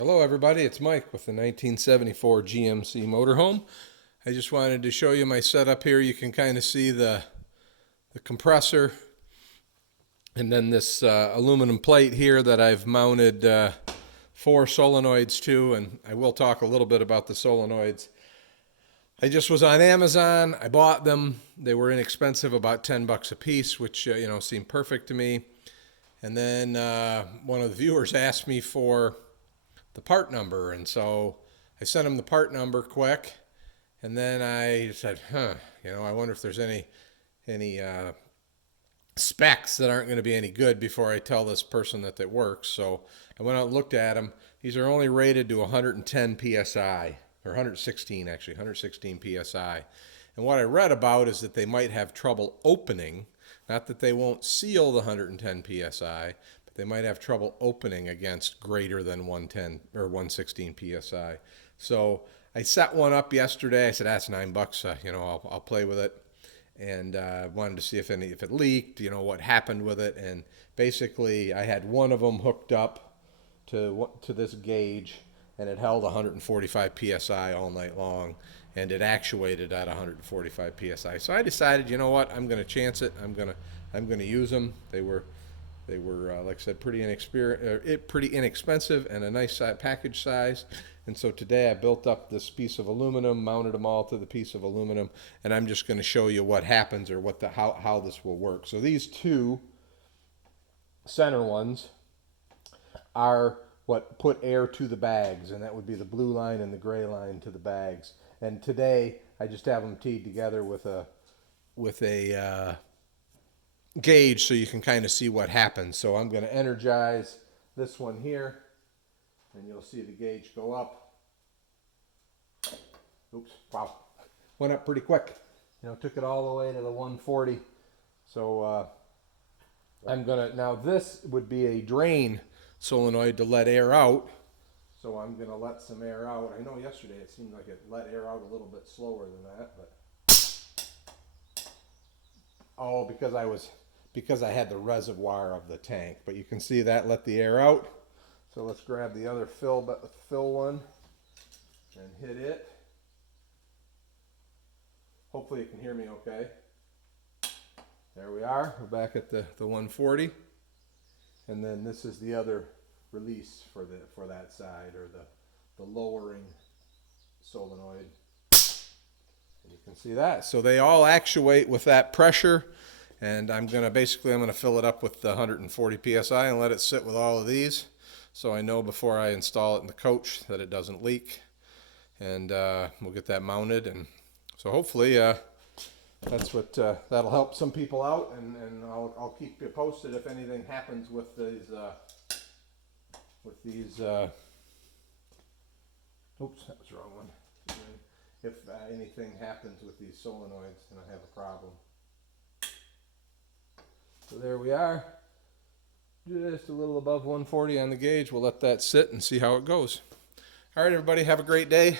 Hello everybody, it's Mike with the 1974 GMC Motorhome. I just wanted to show you my setup here. You can kind of see the compressor and then this aluminum plate here that I've mounted 4 solenoids to, and I will talk a little bit about the solenoids. I just was on Amazon, I bought them. They were inexpensive, about 10 bucks a piece, which seemed perfect to me. And then one of the viewers asked me for the part number, and so I sent him the part number quick, and then I said, I wonder if there's any specs that aren't going to be any good before I tell this person that it works. So I went out and looked at them. These are only rated to 110 psi, or 116 actually, 116 psi. And what I read about is that they might have trouble opening, not that they won't seal the 110 psi, they might have trouble opening against greater than 110 or 116 psi. So I set one up yesterday. I said, that's $9. I'll play with it, and wanted to see if it leaked. What happened with it. And basically, I had one of them hooked up to this gauge, and it held 145 psi all night long, and it actuated at 145 psi. So I decided, you know what, I'm going to chance it. I'm going to use them. They were, like I said, pretty inexpensive and a nice package size. And so today I built up this piece of aluminum, mounted them all to the piece of aluminum, and I'm just going to show you what happens, or how this will work. So these two center ones are what put air to the bags, and that would be the blue line and the gray line to the bags. And today I just have them teed together with a gauge so you can kind of see what happens. So I'm going to energize this one here, and you'll see the gauge go up. Oops, wow, went up pretty quick. Took it all the way to the 140. So I'm gonna, now this would be a drain solenoid to let air out. So I'm gonna let some air out. I know yesterday it seemed like it let air out a little bit slower than that, but because I had the reservoir of the tank. But you can see that let the air out. So let's grab the other fill one and hit it. Hopefully you can hear me okay. There we are. We're back at the 140. And then this is the other release for that side, or the lowering solenoid. And you can see that. So they all actuate with that pressure. And I'm going to fill it up with the 140 psi and let it sit with all of these, so I know before I install it in the coach that it doesn't leak. And we'll get that mounted, and so hopefully that's what that'll help some people out. And I'll keep you posted if anything happens with these oops, that was the wrong one. If anything happens with these solenoids and I have a problem. So there we are, just a little above 140 on the gauge. We'll let that sit and see how it goes. All right, everybody, have a great day.